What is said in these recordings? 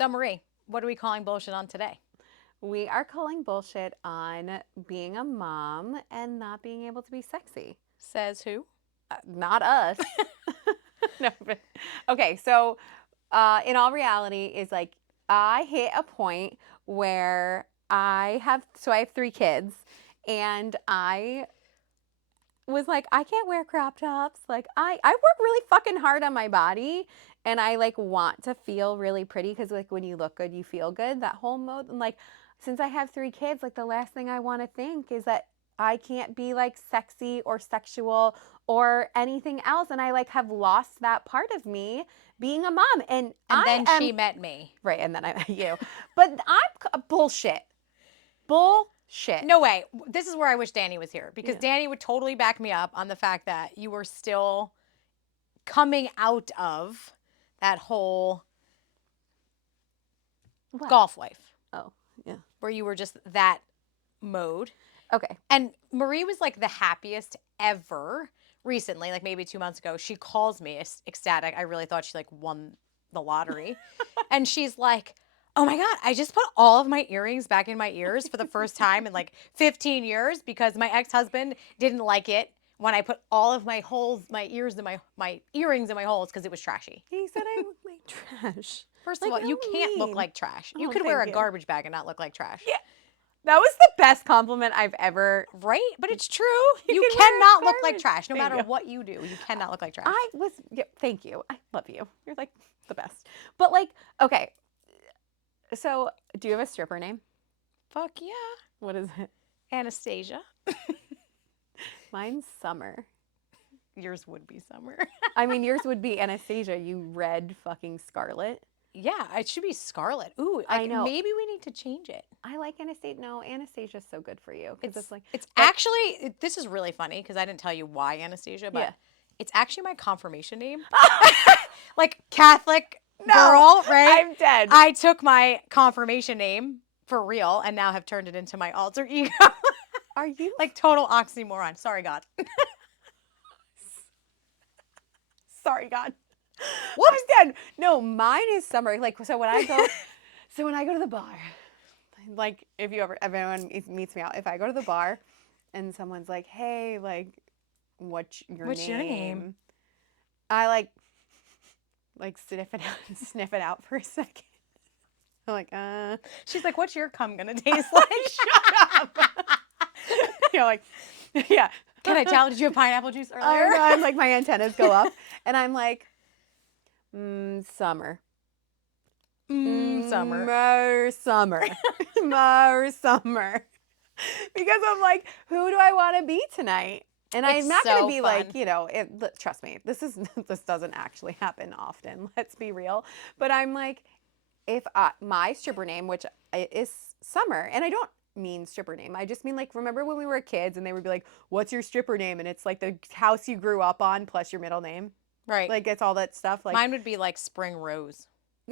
So Marie, what are we calling bullshit on today? We are calling bullshit on being a mom and not being able to be sexy. Says who? Not us. No, but okay. So, in all reality, is like I hit a point where I have 3 kids, and I was like, I can't wear crop tops. Like I work really fucking hard on my body, and I like want to feel really pretty because like when you look good, you feel good. That whole mode. And like since I have 3 kids, like the last thing I want to think is that I can't be like sexy or sexual or anything else. And I like have lost that part of me being a mom. And And I then am she met me. right. And then I met you. But I'm bullshit. Bullshit. No way. This is where I wish Danny was here because Yeah. Danny would totally back me up on the fact that you were still coming out of that whole What? golf life Oh, yeah. where you were just that mode. Okay. And Marie was like the happiest ever recently, like maybe 2 months ago. She calls me ecstatic. I really thought she like won the lottery. And she's like, oh my God, I just put all of my earrings back in my ears for the first time in like 15 years because my ex-husband didn't like it when I put all of my holes, my ears in my earrings in my holes because it was trashy. He said I look like trash. First Like, of all, you how can't look mean. like trash. You Oh, could wear a thank you. garbage bag and not look like trash. Yeah. That was the best compliment I've ever. Right? But it's true. You can wear a cannot look like garbage. trash. No Thank matter you. what you do, you cannot look like trash. I was. Yeah, thank you. I love you. You're like the best. But like, okay. So, do you have a stripper name? Fuck yeah. What is it? Anastasia. Mine's Summer. Yours would be Summer. I mean, yours would be Anastasia. You red fucking Scarlet. Yeah, it should be Scarlet. Ooh, I know. Maybe we need to change it. I like Anastasia. No, Anastasia's so good for you because it's like It's but- actually, this is really funny because I didn't tell you why Anastasia, but Yeah. it's actually my confirmation name. Like Catholic No, girl, right? I'm dead. I took my confirmation name for real and now have turned it into my alter ego. Are you Like total oxymoron. Sorry, God. Sorry, God. Whoops. I'm dead. No, mine is Summer. Like so when I go, to the bar, like if everyone meets me out, if I go to the bar, and someone's like, "Hey, like, what's your name?" I like sniff it out for a second. I'm like, She's like, what's your cum gonna taste like? shut up. You know, like, yeah. Can I tell? Did you have pineapple juice earlier? I'm like my antennas go up, and I'm like, Summer. Summer. More summer. More summer. Because I'm like, who do I want to be tonight? And I'm It's not going so to be fun. like, you know, trust me, this doesn't actually happen often. Let's be real. But I'm like, if my stripper name, which is Summer, and I don't mean stripper name. I just mean like, remember when we were kids and they would be like, what's your stripper name? And it's like the house you grew up on plus your middle name. Right. Like it's all that stuff. Like Mine would be like Spring Rose.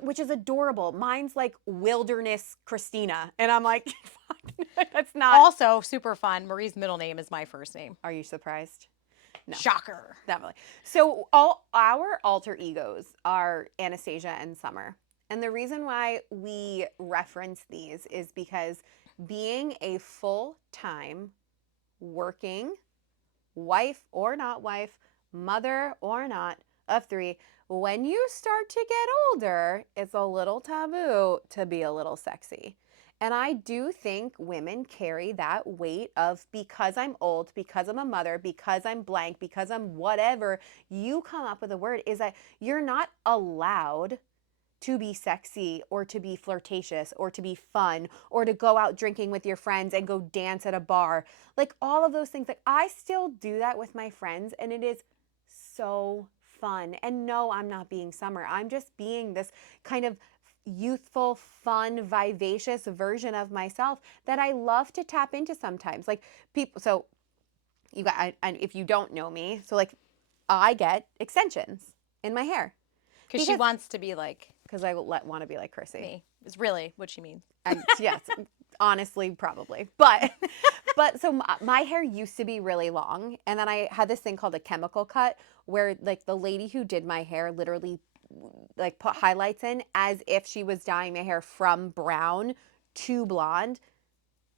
which is adorable. Mine's like Wilderness Christina. And I'm like, fuck, that's not. Also super fun. Marie's middle name is my first name. Are you surprised? No. Shocker. Definitely. So all our alter egos are Anastasia and Summer. And the reason why we reference these is because being a full-time working wife or not wife, mother or not of 3, when you start to get older, it's a little taboo to be a little sexy. And I do think women carry that weight of because I'm old, because I'm a mother, because I'm blank, because I'm whatever, you come up with a word is that you're not allowed to be sexy or to be flirtatious or to be fun or to go out drinking with your friends and go dance at a bar. Like all of those things. Like I still do that with my friends and it is so fun. And no, I'm not being Summer. I'm just being this kind of youthful, fun, vivacious version of myself that I love to tap into sometimes. Like people, so you got, and if you don't know me, so like I get extensions in my hair. Because she wants to be like Because I want to be like Krissy. me. Is really what she means. Yes, honestly, probably. But so my hair used to be really long, and then I had this thing called a chemical cut, where like the lady who did my hair literally like put highlights in as if she was dyeing my hair from brown to blonde.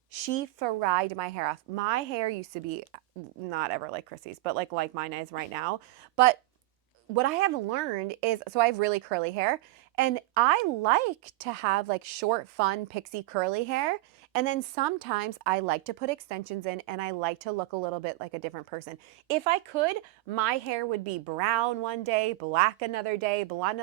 She fried my hair off. My hair used to be not ever like Krissy's, but like mine is right now. But what I have learned is, so I have really curly hair, and I like to have like short, fun, pixie curly hair. And then sometimes I like to put extensions in, and I like to look a little bit like a different person. If I could, my hair would be brown one day, black another day, blonde.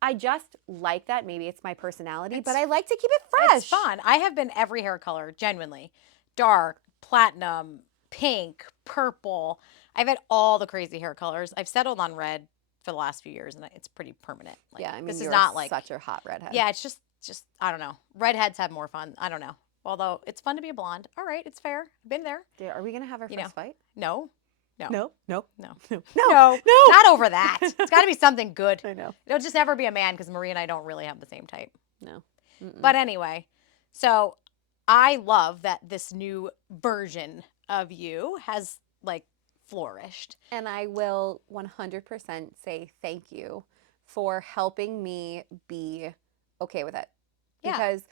I just like that. Maybe it's my personality, but I like to keep it fresh. It's fun. I have been every hair color, genuinely. Dark, platinum, pink, purple. I've had all the crazy hair colors. I've settled on red for the last few years, and it's pretty permanent. Like, Yeah, I mean, this is you're not like such a hot redhead. Yeah, it's just I don't know. Redheads have more fun. I don't know. Although it's fun to be a blonde. All right, it's fair. Been there. Are we gonna have our first fight? No. No. No. No. No. No. Not over that. It's got to be something good. I know. It'll just never be a man because Marie and I don't really have the same type. No. But anyway, so I love that this new version of you has like flourished. And I will 100% say thank you for helping me be okay with it. Yeah. Because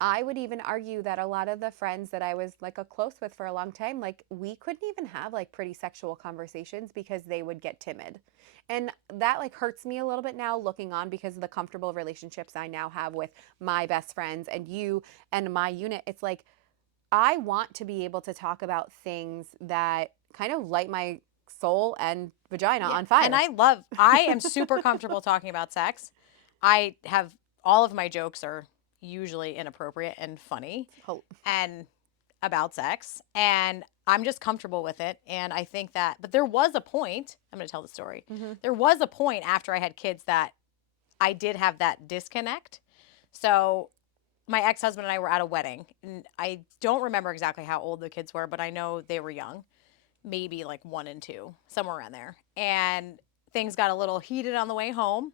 I would even argue that a lot of the friends that I was like a close with for a long time, like we couldn't even have like pretty sexual conversations because they would get timid. And that like hurts me a little bit now looking on because of the comfortable relationships I now have with my best friends and you and my unit. It's like, I want to be able to talk about things that kind of light my soul and vagina on fire. And I am super comfortable talking about sex. I have all of my jokes are usually inappropriate and funny and about sex, and I'm just comfortable with it. And I think that, but there was a point, I'm going to tell the story. There was a point after I had kids that I did have that disconnect. So my ex-husband and I were at a wedding, and I don't remember exactly how old the kids were, but I know they were young, maybe like 1 and 2, somewhere around there. And things got a little heated on the way home.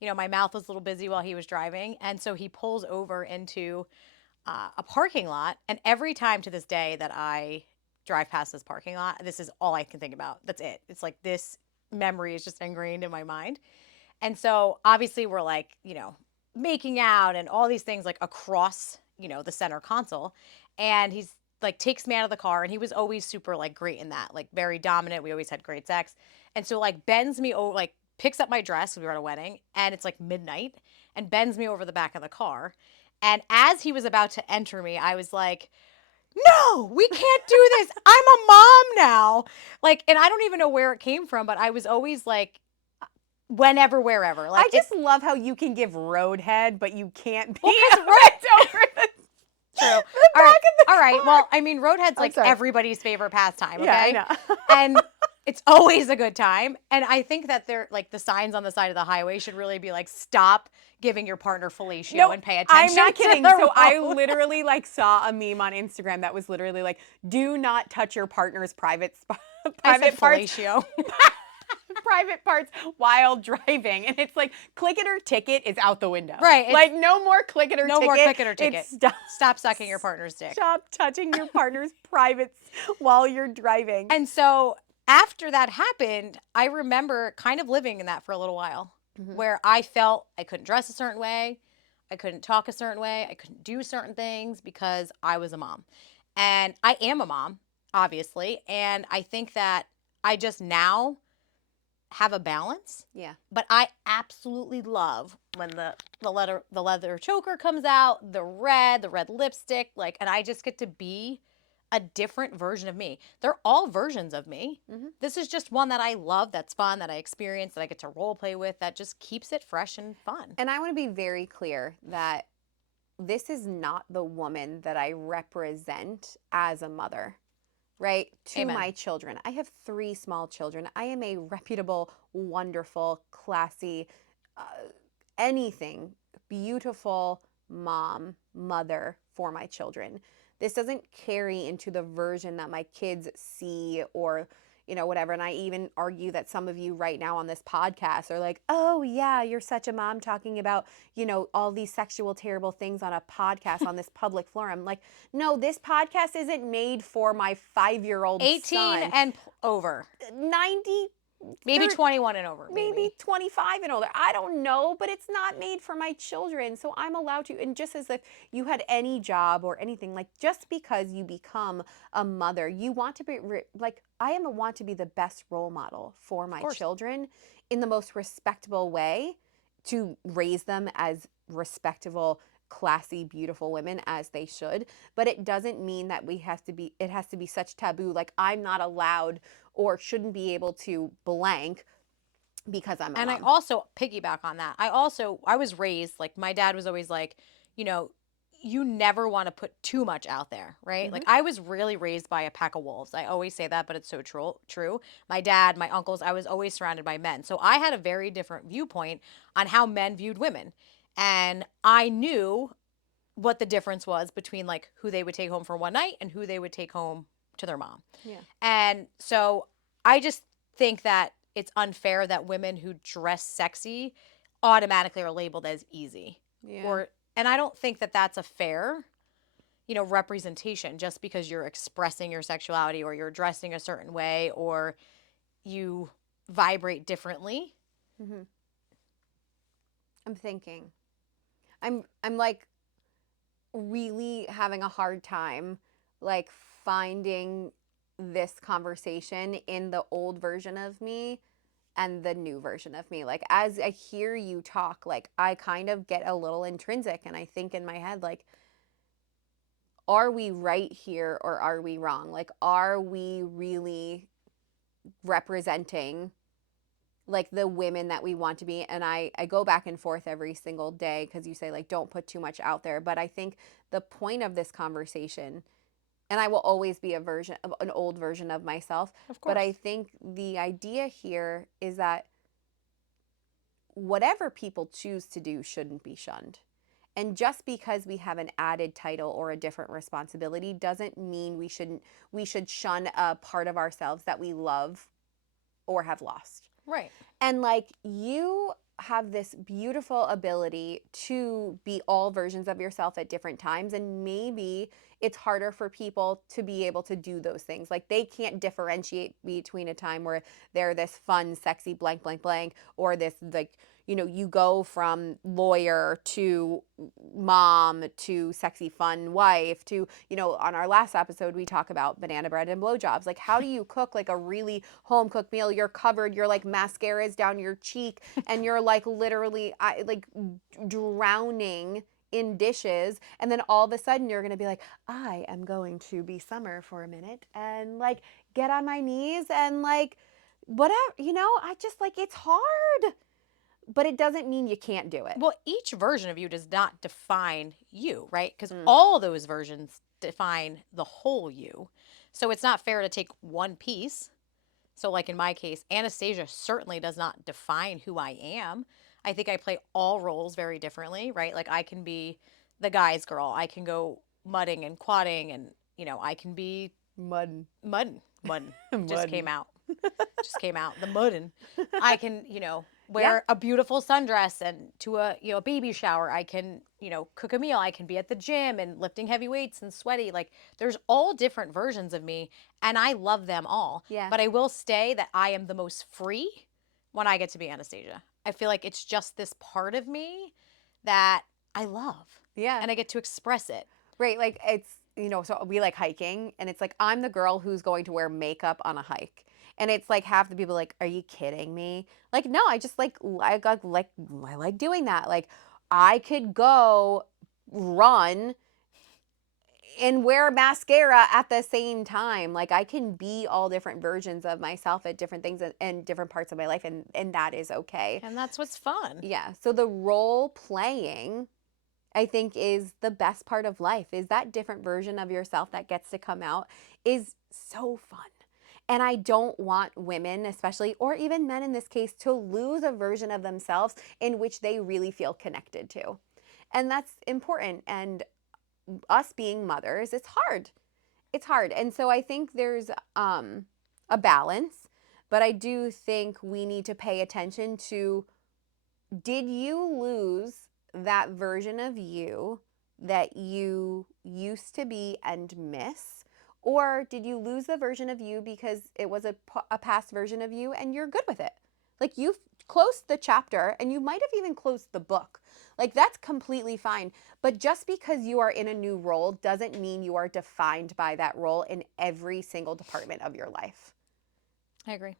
You know, my mouth was a little busy while he was driving. And so he pulls over into a parking lot. And every time to this day that I drive past this parking lot, this is all I can think about. That's it. It's like this memory is just ingrained in my mind. And so obviously we're like, you know, making out and all these things like across, you know, the center console. And he's like takes me out of the car, and he was always super like great in that, like very dominant. We always had great sex. And so like bends me over, like picks up my dress, we were at a wedding, and it's like midnight, and bends me over the back of the car. And as he was about to enter me, I was like, no, we can't do this. I'm a mom now. Like, and I don't even know where it came from, but I was always like, whenever, wherever. Like, I just love how you can give roadhead, but you can't be well, over the true. the back of the All right. car. Well, I mean, roadhead's like sorry. everybody's favorite pastime. Okay? Yeah, I know. And it's always a good time. And I think that they're like the signs on the side of the highway should really be like, stop giving your partner fellatio and pay attention. I'm not to kidding. the So I road. literally like saw a meme on Instagram that was literally like, do not touch your partner's private I said parts. fellatio. Private parts while driving, and it's like click it or ticket is out the window. Right. Like no more click it or No ticket. more click it or ticket. It's Stop sucking your partner's dick. Stop touching your partner's privates while you're driving. And so after that happened, I remember kind of living in that for a little while, where I felt I couldn't dress a certain way, I couldn't talk a certain way, I couldn't do certain things because I was a mom. And I am a mom, obviously, and I think that I just now have a balance. Yeah. But I absolutely love when the leather choker comes out, the red lipstick, like, and I just get to be a different version of me. They're all versions of me. This is just one that I love, that's fun, that I experience, that I get to role play with, that just keeps it fresh and fun. And I want to be very clear that this is not the woman that I represent as a mother. Right? To Amen. my children. I have 3 small children. I am a reputable, wonderful, classy, anything, beautiful mom, mother for my children. This doesn't carry into the version that my kids see or, you know, whatever. And I even argue that some of you right now on this podcast are like, oh yeah, you're such a mom talking about, you know, all these sexual, terrible things on a podcast on this public forum. Like, no, this podcast isn't made for my 5-year-old 18 son. and over. 90 Maybe 21 and over, maybe maybe. 25 and older. I don't know, but it's not made for my children. So I'm allowed to. And just as if you had any job or anything, like just because you become a mother, you want to be like, want to be the best role model for Of my course. children in the most respectable way to raise them as respectable, classy, beautiful women as they should. But it doesn't mean that it has to be such taboo. Like I'm not allowed or shouldn't be able to blank because I'm a And I mom. also piggyback on that. I was raised like my dad was always like, you know, you never want to put too much out there, right? Mm-hmm. Like I was really raised by a pack of wolves. I always say that, but it's so true. My dad, my uncles, I was always surrounded by men. So I had a very different viewpoint on how men viewed women. And I knew what the difference was between like who they would take home for one night and who they would take home to their mom. Yeah. And so I just think that it's unfair that women who dress sexy automatically are labeled as easy. Yeah. Or and I don't think that that's a fair, representation just because you're expressing your sexuality or you're dressing a certain way or you vibrate differently. Mm-hmm. I'm thinking. I'm like really having a hard time like finding this conversation in the old version of me and the new version of me. Like as I hear you talk, like I kind of get a little intrinsic and I think in my head like are we right here or are we wrong? Like are we really representing like the women that we want to be? And I go back and forth every single day because you say like don't put too much out there, but I think the point of this conversation, and I will always be a version of an old version of myself, Of but I course. think the idea here is that whatever people choose to do shouldn't be shunned. And just because we have an added title or a different responsibility doesn't mean we should shun a part of ourselves that we love or have lost. Right. And like you have this beautiful ability to be all versions of yourself at different times. And maybe it's harder for people to be able to do those things. Like they can't differentiate between a time where they're this fun, sexy, blank, blank, blank, or this like, you go from lawyer to mom to sexy, fun wife to, on our last episode, we talk about banana bread and blowjobs. Like, how do you cook like a really home cooked meal? You're covered, you're like mascara's down your cheek, and you're like literally like drowning in dishes. And then all of a sudden, you're going to be like, I am going to be Summer for a minute and like get on my knees and like, whatever, I just like it's hard, but it doesn't mean you can't do it. Well, each version of you does not define you, right? Because Mm. all those versions define the whole you. So it's not fair to take one piece. So, like in my case, Anastasia certainly does not define who I am. I think I play all roles very differently, right? Like I can be the guy's girl. I can go mudding and quadding and, I can be Mud. mudding. Mudding. Just Mud. came out. Just came out. The mudding. I can, Yeah. wear a beautiful sundress and to a, baby shower. I can, cook a meal. I can be at the gym and lifting heavy weights and sweaty. Like there's all different versions of me and I love them all. Yeah. But I will say that I am the most free when I get to be Anastasia. I feel like it's just this part of me that I love. Yeah. And I get to express it. Right. Like it's, so we like hiking and it's like I'm the girl who's going to wear makeup on a hike. And it's like half the people like, are you kidding me? Like, no, I just I like doing that. Like I could go run and wear mascara at the same time. Like I can be all different versions of myself at different things and different parts of my life, and that is okay. And that's what's fun. Yeah. So the role playing, I think, is the best part of life. Is that different version of yourself that gets to come out is so fun. And I don't want women, especially, or even men in this case, to lose a version of themselves in which they really feel connected to. And that's important. And us being mothers, it's hard. It's hard. And so I think there's a balance, but I do think we need to pay attention to, did you lose that version of you that you used to be and miss? Or did you lose the version of you because it was a past version of you and you're good with it? Like you've closed the chapter and you might have even closed the book. Like that's completely fine. But just because you are in a new role doesn't mean you are defined by that role in every single department of your life. I agree.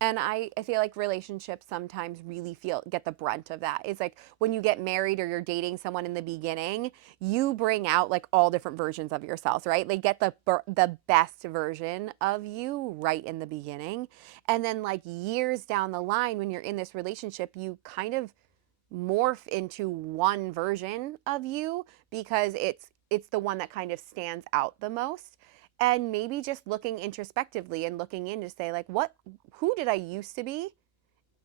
And I feel like relationships sometimes really get the brunt of that. It's like when you get married or you're dating someone in the beginning, you bring out like all different versions of yourselves, right? They get the best version of you right in the beginning. And then like years down the line when you're in this relationship, you kind of morph into one version of you because it's the one that kind of stands out the most. And maybe just looking introspectively and looking in to say like who did I used to be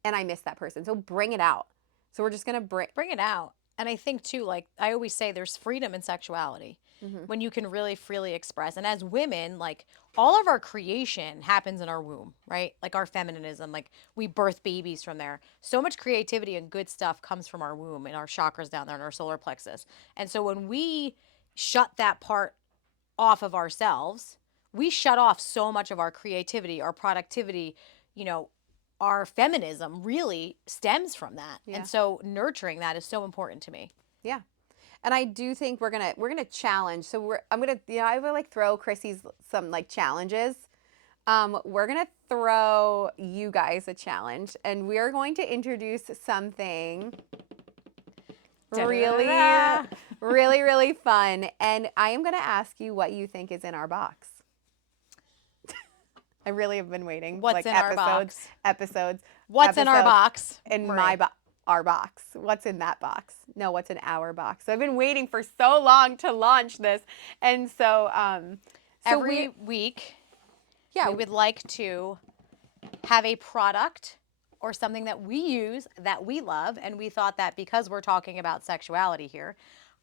and I miss that person. So bring it out. So we're just going to Bring it out. And I think too, like I always say, there's freedom in sexuality when you can really freely express. And as women, like all of our creation happens in our womb, right? Like our feminism, like we birth babies from there. So much creativity and good stuff comes from our womb and our chakras down there and our solar plexus. And so when we shut that part off of ourselves, we shut off so much of our creativity, our productivity, you know, our feminism really stems from that. Yeah. And so nurturing that is so important to me. Yeah. And I do think we're gonna challenge. So I'm gonna I would like throw Krissy's some like challenges. We're gonna throw you guys a challenge, and we're going to introduce something really, Da-da-da-da. really, really fun. And I am gonna ask you what you think is in our box. I really have been waiting. What's like in our box? Episodes. What's in our box? In Marie? our box. What's in that box? No, what's in our box? So I've been waiting for so long to launch this, and so Every week, we would like to have a product or something that we use that we love, and we thought that because we're talking about sexuality here,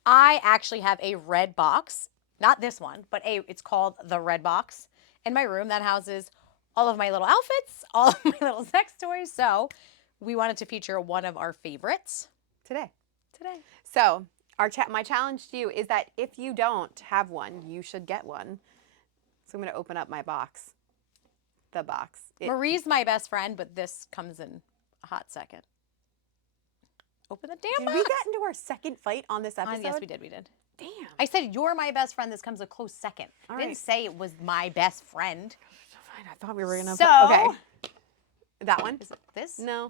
I actually have a red box, not this one, but it's called the red box in my room that houses all of my little outfits, all of my little sex toys. So we wanted to feature one of our favorites today. today. So my challenge to you is that if you don't have one, you should get one. So I'm going to open up my box. The box. Marie's my best friend, but this comes in a hot second. Open the damn box. Did we get into our second fight on this episode? Yes, we did. We did. Damn. I said you're my best friend. This comes a close second. I didn't say it was my best friend. Fine. I thought we were gonna. So okay. That one. Is it this? No.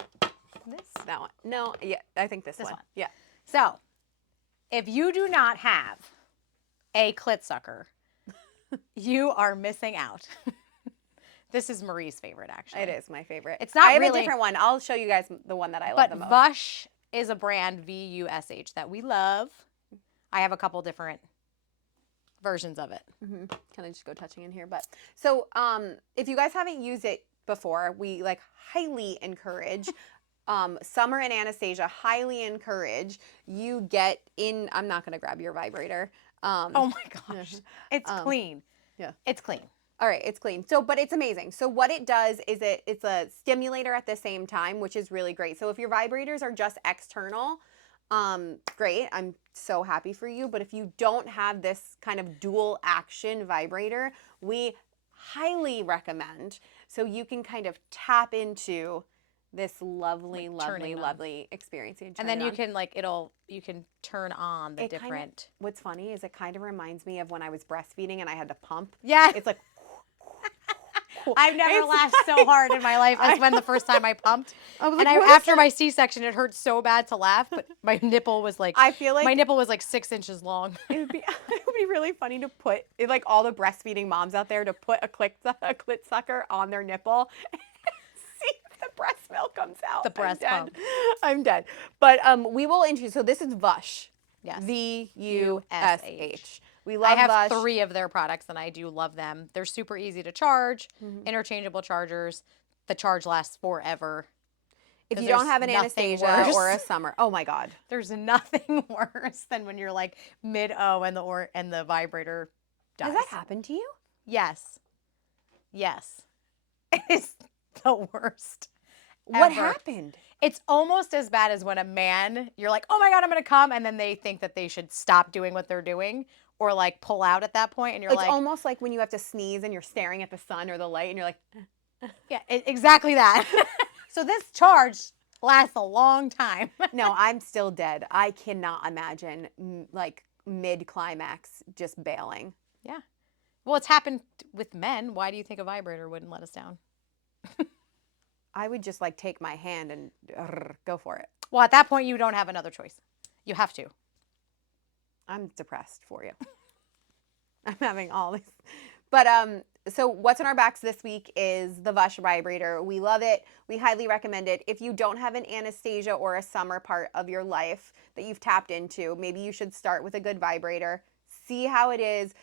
This? That one. No. Yeah. I think this one. Yeah. So, if you do not have a clit sucker, you are missing out. This is Marie's favorite, actually. It is my favorite. It's not I have really a different one. I'll show you guys the one that I love but the most. Vush is a brand, VUSH, that we love. I have a couple different versions of it. Mm-hmm. Can I just go touching in here? But so, if you guys haven't used it before, we like highly encourage. Summer and Anastasia highly encourage you get in. I'm not gonna grab your vibrator. Oh my gosh, it's clean. Yeah, it's clean. All right, it's clean. So, but it's amazing. So what it does is it's a stimulator at the same time, which is really great. So if your vibrators are just external, great. I'm so happy for you. But if you don't have this kind of dual action vibrator, we highly recommend so you can kind of tap into this lovely, lovely experience. And then you can you can turn on the different. What's funny is it kind of reminds me of when I was breastfeeding and I had to pump. Yeah. It's like. I've never laughed so hard in my life as when the first time I pumped. After my C-section, it hurt so bad to laugh, but my nipple was like, I feel like my nipple was like 6 inches long. it would be really funny to put like all the breastfeeding moms out there to put a clit sucker on their nipple. See if the breast milk comes out. The breast pump. I'm dead. But we will introduce. So this is Vush. Yes. VUSH. We love I have Vush. 3 of their products and I do love them. They're super easy to charge, interchangeable chargers. The charge lasts forever. If you don't have an Anastasia or a Summer, oh my God. There's nothing worse than when you're like mid-O and the vibrator dies. Has that happened to you? Yes. Yes. It is the worst. What ever. happened? It's almost as bad as when a man, you're like, oh my God, I'm going to come. And then they think that they should stop doing what they're doing or like pull out at that point. And you're It's like, almost like when you have to sneeze and you're staring at the sun or the light and you're like, yeah, exactly that. So this charge lasts a long time. no, I'm still dead. I cannot imagine like mid-climax just bailing. Yeah. Well, it's happened with men. Why do you think a vibrator wouldn't let us down? I would just like take my hand and go for it. Well, at that point, you don't have another choice. You have to. I'm depressed for you. I'm having all these. But so what's in our box this week is the Vush vibrator. We love it. We highly recommend it. If you don't have an Anastasia or a summer part of your life that you've tapped into, maybe you should start with a good vibrator. See how it is.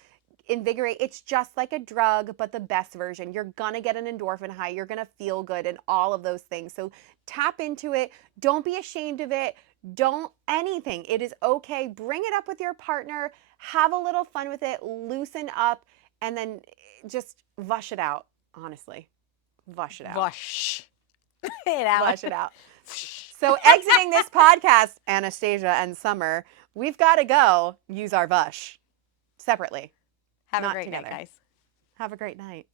Invigorate. It's just like a drug, but the best version. You're gonna get an endorphin high. You're gonna feel good and all of those things. So tap into it. Don't be ashamed of it. Don't anything. It is okay. Bring it up with your partner. Have a little fun with it. Loosen up, and then just vush it out. Honestly, vush it out. Vush it out. Vush it out. So exiting this podcast, Anastasia and Summer, we've got to go use our vush separately. Have a Not great together. night, guys. Have a great night.